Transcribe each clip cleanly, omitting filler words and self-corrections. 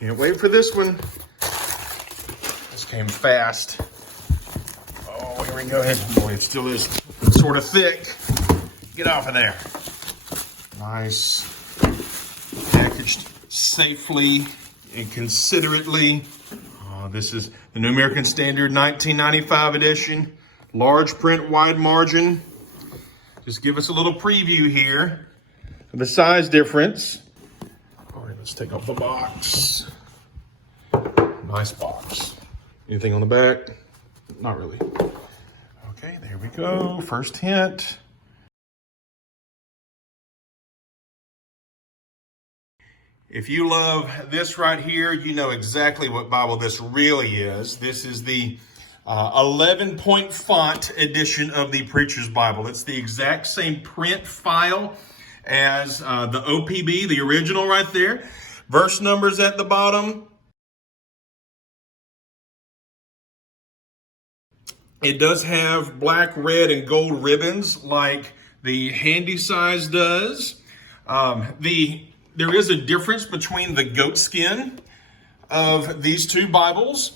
Can't wait for this one. This came fast. Oh, here we go. Boy, it still is sort of thick. Get off of there. Nice. Packaged safely and considerately. This is the New American Standard 1995 edition. Large print, wide margin. Just give us a little preview here of the size difference. All right, let's take off the box. Nice box. Anything on the back? Not really. Okay, there we go. First hint. If you love this right here, you know exactly what Bible this really is. This is the 11-point font edition of the Preacher's Bible. It's the exact same print file as the OPB, the original right there. Verse numbers at the bottom. It does have black, red, and gold ribbons like the handy size does. There is a difference between the goatskin of these two Bibles.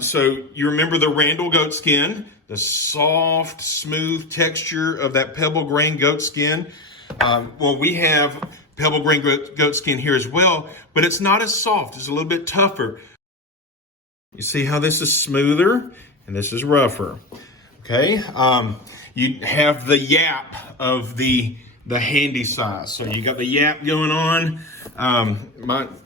So you remember the Randall goatskin, the soft, smooth texture of that pebble-grained goatskin. Well, we have pebble-grained goatskin here as well, but it's not as soft. It's a little bit tougher. You see how this is smoother and this is rougher. Okay. You have the yapp of the handy size. So you got the yapp going on.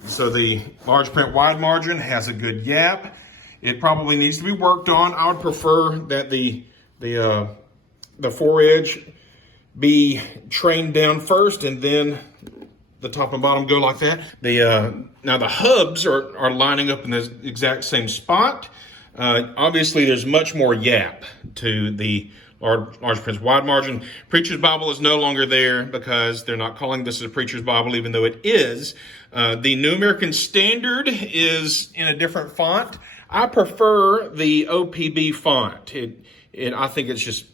So the large print wide margin has a good yapp. It probably needs to be worked on. I would prefer that the foredge be trained down first and then the top and bottom go like that. Now the hubs are lining up in the exact same spot. Obviously there's much more yapp to the large print wide margin. Preacher's Bible is no longer there because they're not calling this a Preacher's Bible, even though it is. The New American Standard is in a different font. I prefer the OPB font. I think it's just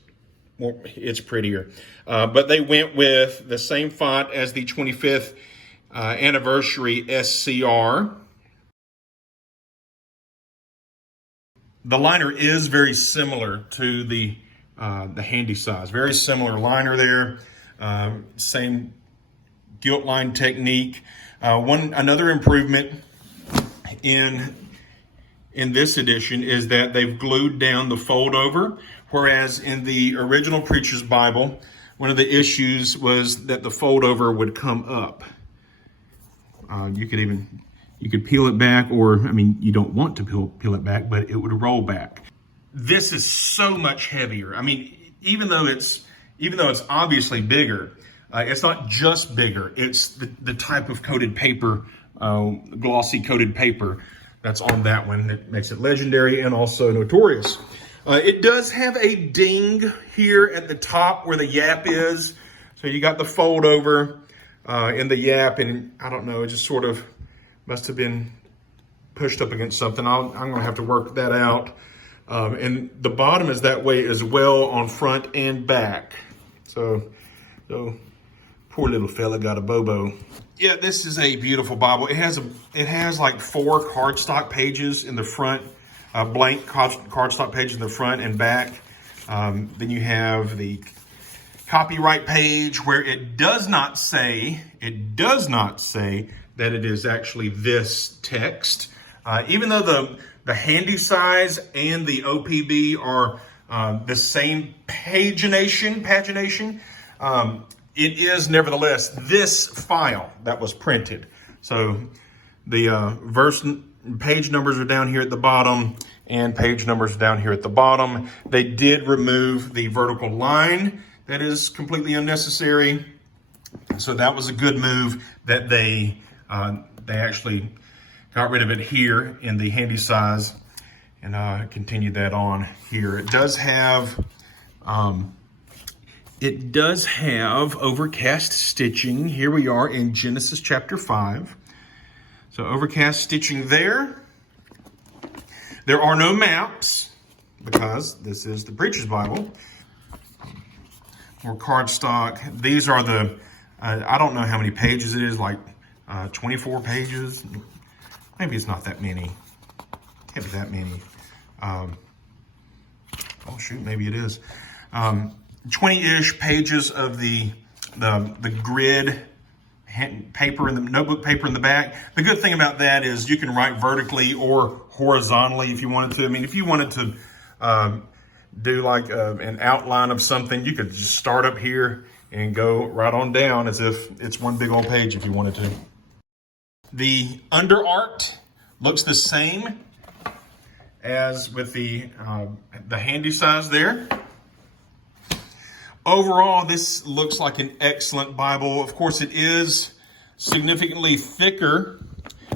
more, it's prettier. But they went with the same font as the 25th anniversary SCR. The liner is very similar to the handy size. Very similar liner there. Same gilt line technique. Another improvement in this edition is that they've glued down the fold over, whereas in the original Preacher's Bible, one of the issues was that the fold over would come up. You could peel it back, or I mean, you don't want to peel it back, but it would roll back. This is so much heavier. I mean, even though it's obviously bigger, it's not just bigger. It's the type of coated paper, glossy coated paper that's on that one that makes it legendary and also notorious. It does have a ding here at the top where the yapp is. So you got the fold over in the yapp, and I don't know, it just sort of must have been pushed up against something. I'm gonna have to work that out. And the bottom is that way as well on front and back. So poor little fella got a bobo. Yeah, this is a beautiful Bible. It has like 4 cardstock pages in the front, blank cardstock pages in the front and back. Then you have the copyright page where it does not say that it is actually this text. Even though the handy size and the OPB are the same pagination, it is nevertheless this file that was printed. So the page numbers are down here at the bottom and page numbers down here at the bottom. They did remove the vertical line that is completely unnecessary. So that was a good move that they actually got rid of it here in the handy size and continued that on here. It does have overcast stitching. Here we are in Genesis chapter 5. So overcast stitching there. There are no maps because this is the Preacher's Bible. More cardstock. These are I don't know how many pages it is, like 24 pages. Maybe it's not that many. Can't be that many. Oh shoot, maybe it is. 20-ish pages of the grid paper in the notebook paper in the back. The good thing about that is you can write vertically or horizontally if you wanted to. I mean, if you wanted to do like an outline of something, you could just start up here and go right on down as if it's one big old page if you wanted to. The under art looks the same as with the handy size there. Overall, this looks like an excellent Bible. Of course, it is significantly thicker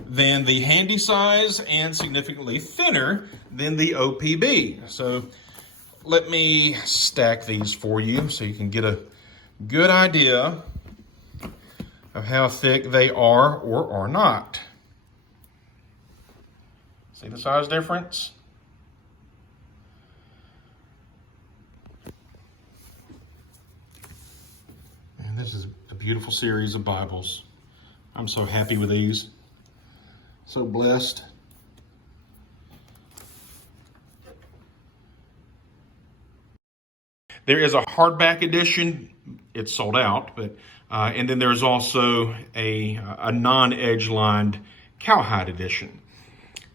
than the handy size and significantly thinner than the OPB. So let me stack these for you so you can get a good idea of how thick they are or are not. See the size difference? And this is a beautiful series of Bibles. I'm so happy with these. So blessed. There is a hardback edition. It's sold out, but and then there's also a non-edge lined Cowhide edition.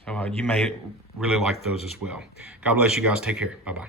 So you may really like those as well. God bless you guys. Take care. Bye-bye.